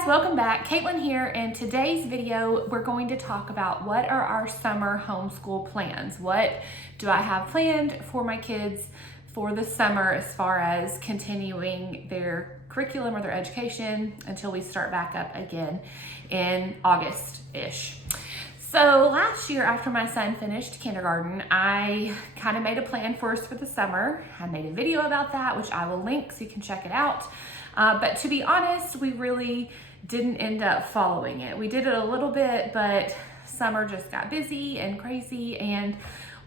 guys, welcome back. Caitlin here. In today's video, we're going to talk about what are our summer homeschool plans. What do I have planned for my kids for the summer as far as continuing their curriculum or their education until we start back up again in August-ish. So last year after my son finished kindergarten, I kind of made a plan for us for the summer. I made a video about that, which I will link so you can check it out. But to be honest, we really didn't end up following it. We did it a little bit, but summer just got busy and crazy and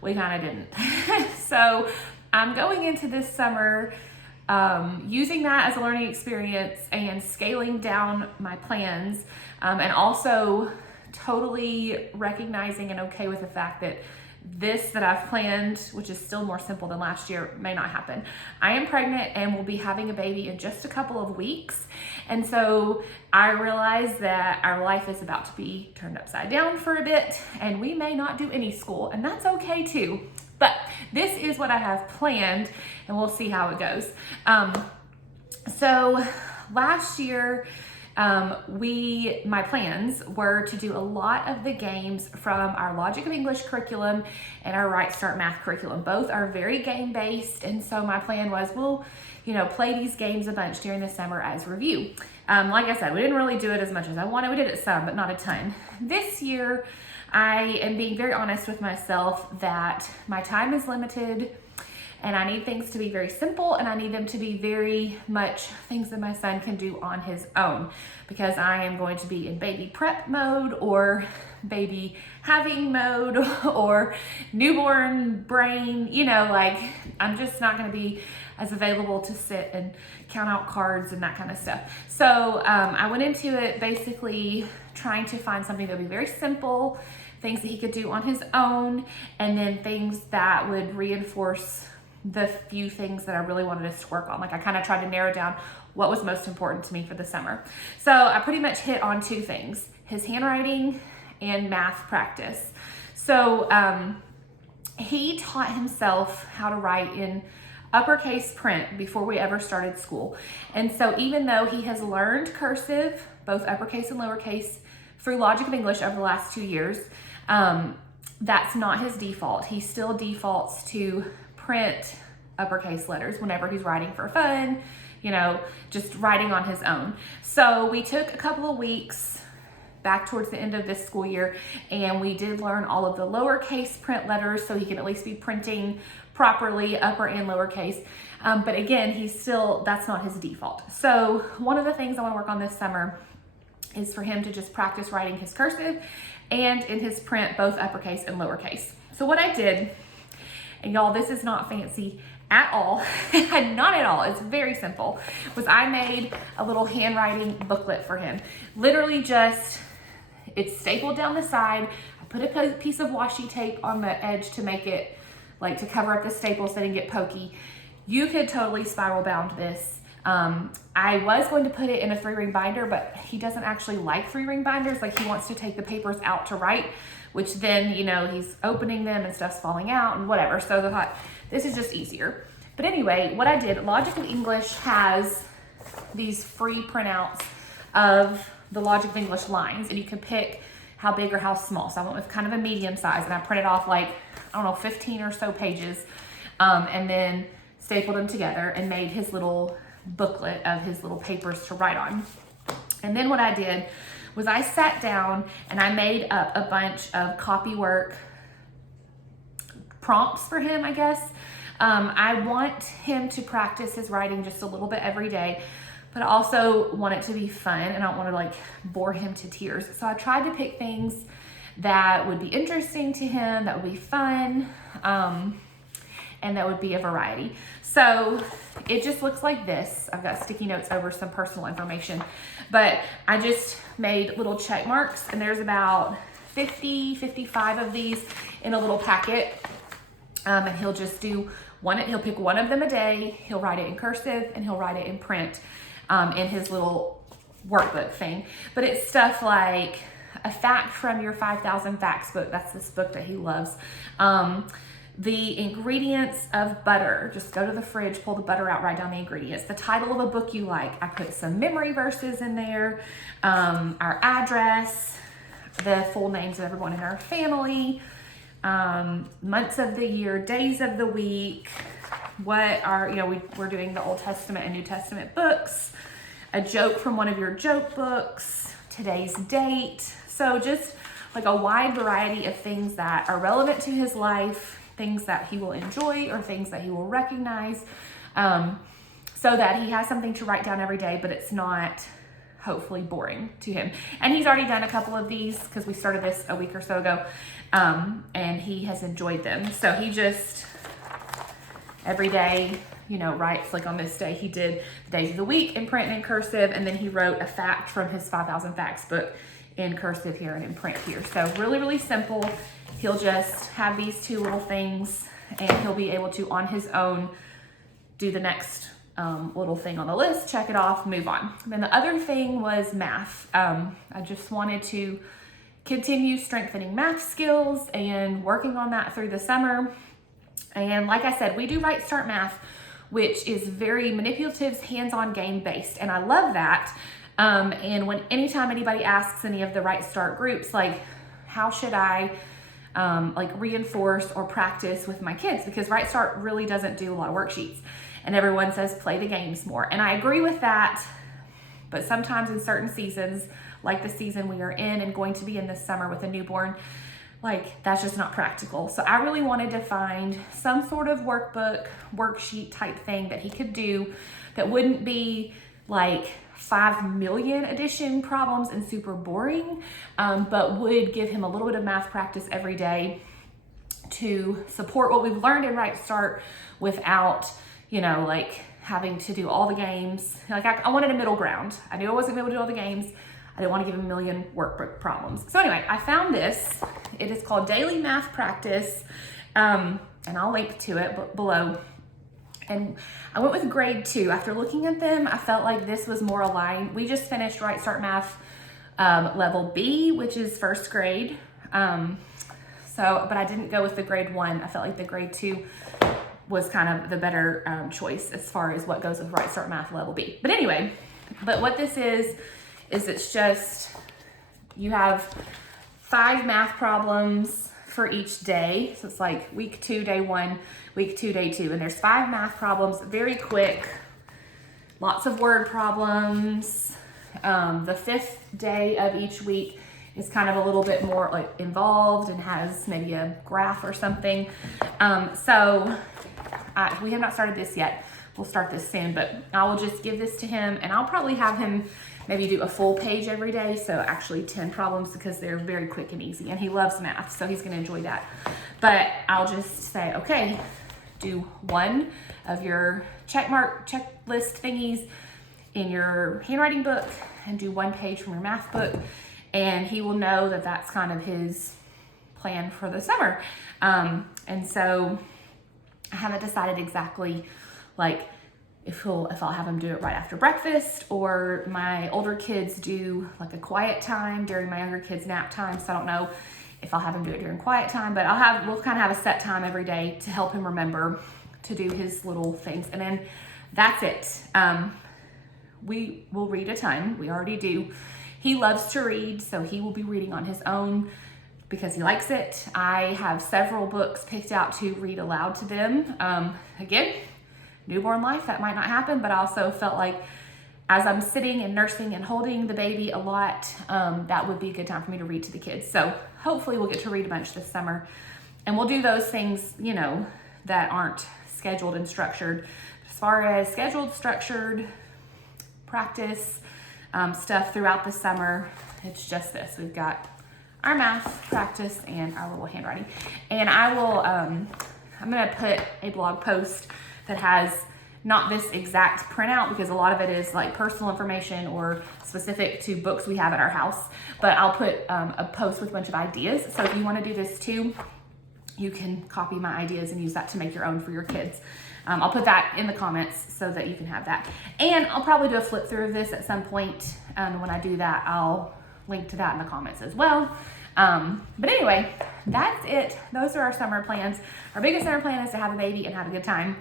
we kind of didn't. So I'm going into this summer using that as a learning experience and scaling down my plans, and also totally recognizing and okay with the fact that this that I've planned, which is still more simple than last year, may not happen. I am pregnant and will be having a baby in just a couple of weeks. And so I realize that our life is about to be turned upside down for a bit and we may not do any school, and that's okay too. But this is what I have planned and we'll see how it goes. So last year, my plans were to do a lot of the games from our Logic of English curriculum and our Right Start Math curriculum. Both are very game based, and so my plan was we'll, play these games a bunch during the summer as review. Like I said, we didn't really do it as much as I wanted. We did it some, but not a ton. This year, I am being very honest with myself that my time is limited and I need things to be very simple, and I need them to be very much things that my son can do on his own, because I am going to be in baby prep mode or baby having mode or newborn brain, I'm just not going to be as available to sit and count out cards and that kind of stuff. So I went into it basically trying to find something that would be very simple, things that he could do on his own, and then things that would reinforce the few things that I really wanted us to work on. I kind of tried to narrow down what was most important to me for the summer. So I pretty much hit on two things: his handwriting and math practice. So he taught himself how to write in uppercase print before we ever started school. And so even though he has learned cursive, both uppercase and lowercase, through Logic of English over the last 2 years, that's not his default. He still defaults to print uppercase letters whenever he's writing for fun, just writing on his own. So we took a couple of weeks back towards the end of this school year, and we did learn all of the lowercase print letters so he can at least be printing properly, upper and lowercase. But again, that's not his default. So one of the things I want to work on this summer is for him to just practice writing his cursive and in his print, both uppercase and lowercase. So what I did, and y'all, this is not fancy at all, not at all, it's very simple, was I made a little handwriting booklet for him. Literally just, it's stapled down the side. I put a piece of washi tape on the edge to make it, to cover up the staples so they didn't get pokey. You could totally spiral bound this. I was going to put it in a 3-ring binder, but he doesn't actually like 3-ring binders. He wants to take the papers out to write, which then, he's opening them and stuff's falling out and whatever. So I thought, this is just easier. But anyway, what I did, Logic of English has these free printouts of the Logic of English lines, and you can pick how big or how small. So I went with kind of a medium size, and I printed off 15 or so pages, and then stapled them together and made his little booklet of his little papers to write on. And then what I did was I sat down and I made up a bunch of copy work prompts for him, I guess. I want him to practice his writing just a little bit every day, but I also want it to be fun and I don't want to bore him to tears. So I tried to pick things that would be interesting to him, that would be fun, and that would be a variety. So it just looks like this. I've got sticky notes over some personal information, but I just made little check marks, and there's about 55 of these in a little packet. And he'll just do he'll pick one of them a day. He'll write it in cursive and he'll write it in print, in his little workbook thing. But it's stuff like a fact from your 5,000 facts book. That's this book that he loves. the ingredients of butter. Just go to the fridge, pull the butter out, write down the ingredients. The title of a book you like. I put some memory verses in there, our address, the full names of everyone in our family, months of the year, days of the week, what are, we're doing the Old Testament and New Testament books, a joke from one of your joke books, today's date. So just like a wide variety of things that are relevant to his life, things that he will enjoy or things that he will recognize, so that he has something to write down every day, but it's not hopefully boring to him. And he's already done a couple of these because we started this a week or so ago, and he has enjoyed them. So he just every day, writes, like on this day, he did the days of the week in print and in cursive, and then he wrote a fact from his 5,000 Facts book in cursive here and in print here. So really, really simple. He'll just have these two little things, and he'll be able to, on his own, do the next little thing on the list, check it off, move on. And then the other thing was math. I just wanted to continue strengthening math skills and working on that through the summer. And like I said, we do Right Start Math, which is very manipulative, hands-on, game-based, and I love that. And anytime anybody asks any of the Right Start groups, like, how should I reinforce or practice with my kids? Because Right Start really doesn't do a lot of worksheets, and everyone says play the games more. And I agree with that, but sometimes in certain seasons, like the season we are in and going to be in this summer with a newborn, that's just not practical. So I really wanted to find some sort of workbook, worksheet type thing that he could do that wouldn't be like 5 million addition problems and super boring, but would give him a little bit of math practice every day to support what we've learned in Right Start without, having to do all the games. I wanted a middle ground. I knew I wasn't able to do all the games. I didn't want to give him a million workbook problems. So anyway, I found this. It is called Daily Math Practice, and I'll link to it below. And I went with grade 2. After looking at them, I felt like this was more aligned. We just finished Right Start Math level B, which is first grade. But I didn't go with the grade 1. I felt like the grade 2 was kind of the better choice as far as what goes with Right Start Math level B. But anyway, what this is it's just, you have 5 math problems for each day. So it's like week 2, day 1, week 2, day 2. And there's 5 math problems, very quick, lots of word problems. The 5th day of each week is kind of a little bit more involved and has maybe a graph or something. We have not started this yet. We'll start this soon, but I will just give this to him, and I'll probably have him maybe do a full page every day. So actually 10 problems, because they're very quick and easy, and he loves math, so he's gonna enjoy that. But I'll just say, okay, do 1 of your checklist thingies in your handwriting book and do 1 page from your math book. And he will know that that's kind of his plan for the summer. And so I haven't decided exactly if I'll have him do it right after breakfast, or my older kids do a quiet time during my younger kids' nap time. So I don't know if I'll have him do it during quiet time, but we'll kind of have a set time every day to help him remember to do his little things. And then that's it. We will read a ton. We already do. He loves to read, so he will be reading on his own because he likes it. I have several books picked out to read aloud to them. Again, newborn life, that might not happen, but I also felt like as I'm sitting and nursing and holding the baby a lot, that would be a good time for me to read to the kids. So hopefully we'll get to read a bunch this summer, and we'll do those things, that aren't scheduled and structured. As far as scheduled, structured practice stuff throughout the summer, it's just this. We've got our math practice and our little handwriting. And I will, I'm gonna put a blog post that has not this exact printout, because a lot of it is personal information or specific to books we have at our house, but I'll put a post with a bunch of ideas. So if you wanna do this too, you can copy my ideas and use that to make your own for your kids. I'll put that in the comments so that you can have that. And I'll probably do a flip through of this at some point. When I do that, I'll link to that in the comments as well. But anyway, that's it. Those are our summer plans. Our biggest summer plan is to have a baby and have a good time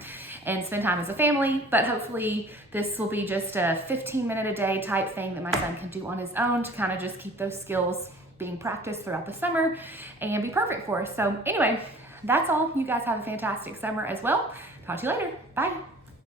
and spend time as a family, but hopefully this will be just a 15-minute a day type thing that my son can do on his own to kind of just keep those skills being practiced throughout the summer and be perfect for us. So anyway, that's all. You guys have a fantastic summer as well. Talk to you later. Bye.